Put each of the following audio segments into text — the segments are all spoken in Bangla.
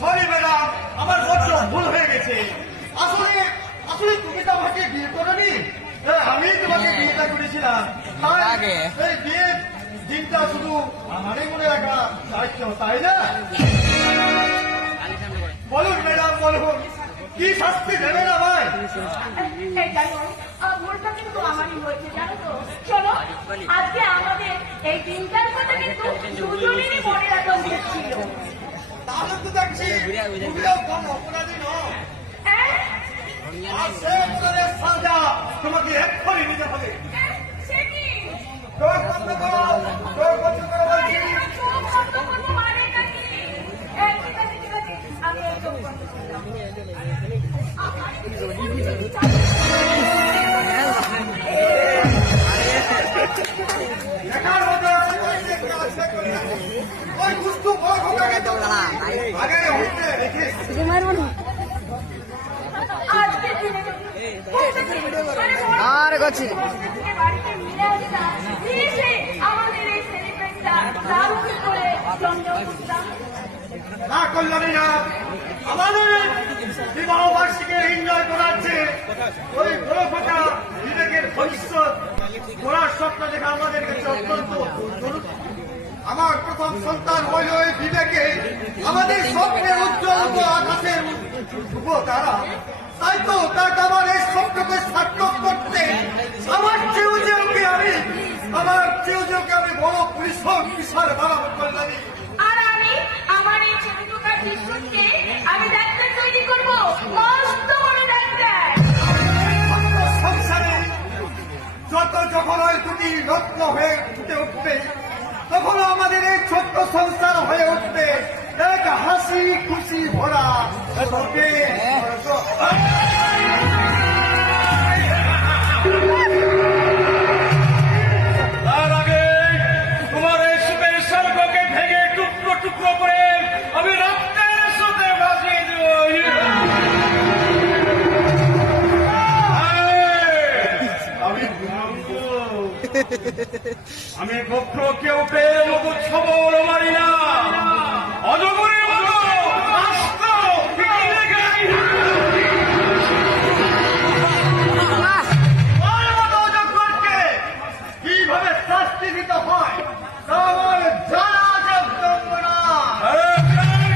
সরি ম্যাডাম, আমার বড্ড ভুল হয়ে গেছে। আসলে আসলে তুমি তো আমাকে বিয়ে করোনি, আমি তোমাকে বিয়েটা করেছিলাম। এই বিয়ের দিনটা শুধু আমারই মনে রাখা দায়িত্ব, তাই না? বলুন ম্যাডাম, বলুন কি শাস্তি দেবেন আমায়? ভুলটা কিন্তু আমারই হয়েছে, জানো তো। চলো, আজকে আমাদের এই দিনটার কথা কিন্তু দুজনেরই মনে রাখা উচিত ছিল। তাহলে তো দেখছি তুমিও কম অপরাধী নও। আর সে অপরাধের সাজা তোমাকে এক্ষুনি নিতে হবে। সে কি? চোখ বন্ধ করো, চোখ বন্ধ করো বলছি। চোখ বন্ধ করবো মানেটা কি? ঠিক আছে, ঠিক আছে, আমি এই চোখ বন্ধ করলাম। দেখার মতো ওই দুষ্টু বড় খোকাকে তো আগে উঠতে রেখে আজকে দিনে আর গছি বাড়িতে মিলে আসতাম, আমাদের এই সেলিব্রেটটা দারুণ করে জমজম করতাম। না কল্যাণী না, আমাদের বিবাহ বার্ষিকী এনজয় করাচ্ছে ওই বড় খোকা বিবেকের ভবিষ্যৎ গড়ার স্বপ্ন দেখা আমাদের কাছে অত্যন্ত জরুরি। আমার প্রথম সন্তান হইল ওই বিবেকে, আমাদের স্বপ্নের উজ্জ্বল আকাশের তারা। তাই তো তাকে আমার এই স্বপ্নকে সার্থক করতে আমার চিরজীবকে আমি বড় পরিশ্রম বিশাল বাড়াবো কল্যাণী। আর আমি আমার এই ছোট ছোটার শিশুকে আমি ডাক্তার তৈরি করবো, মস্ত বড় ডাক্তার। সংসারে যখন ওই দুটি রত্ন হয়ে ফুটে উঠবে, তখন আমাদের এই ছোট্ট সংসার হয়ে উঠবে এক হাসি খুশি ভরা। তার আগে তোমার এই সুখের স্বর্গকে ভেঙে টুকরো টুকরো করে আমি রক্তের সাথে ভাসিয়ে দেব। আমি বক্র কেউ পেয়ে মতো ছবল মারি না, অজগরের মতো আস্ত কিভাবে শাস্তি দিতে হয় তা আমার জানা যোগ্য না।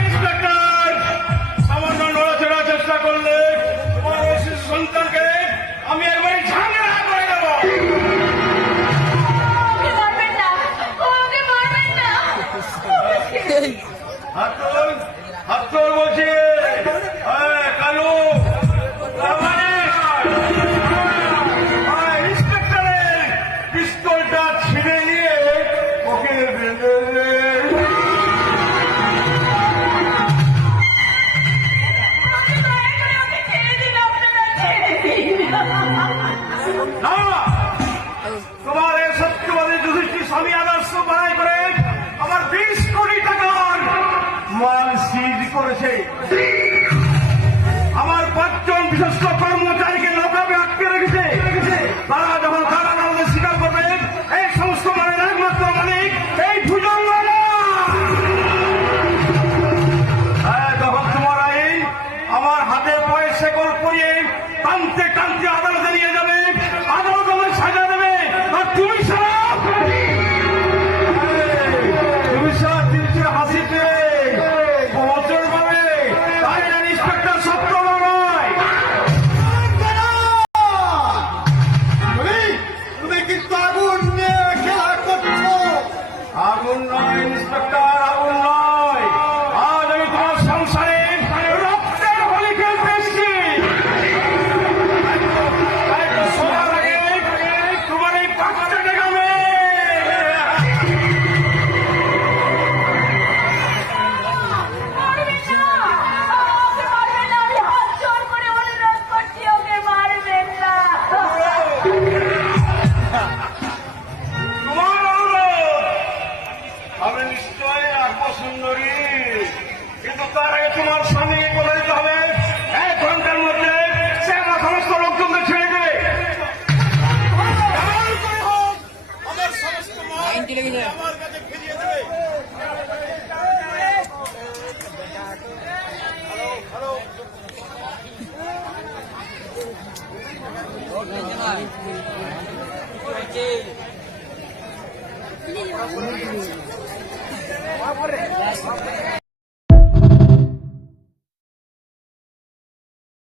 ইন্সপেক্টর, সামান্য নড়াচড়া চেষ্টা করলে তোমার ওই শিশু সন্তানকে আমি একবারই ঝামেলা করে দেব। ওকে মারবেন না, ওকে মারবেন না। হাত তোল বলছি। কালু ইন্সপেক্টরের পিস্তলটা ছিঁড়ে নিয়ে ওকে বেঁধে দে। ওকে ছেড়ে দিন, আপনারা ছেড়ে দিন। না, তোমার এই সত্যবাদী যুধিষ্ঠির স্বামী আদর্শ বাড়াই করে আমার 20 কোটি টাকার মাল সিজ করেছে। আমার 5 জন বিশিষ্ট কর্মচারীকে লোকাবে আটকে রেখেছে। তারা যখন কারাগারে স্বীকার করবে এই সমস্ত মালের একমাত্র মালিক এই দুজন লোক। তখন তোমার আইন আমার হাতে পায়ে শেকল পরিয়ে টানতে টানতে আদালতে নিয়ে যাবে, আদালত আমার সাজা দেবে। আর তুমি সারা তিনশো হাসিতে বছর পাবে। তাই ইন্সপেক্টর সত্য নয়। Apa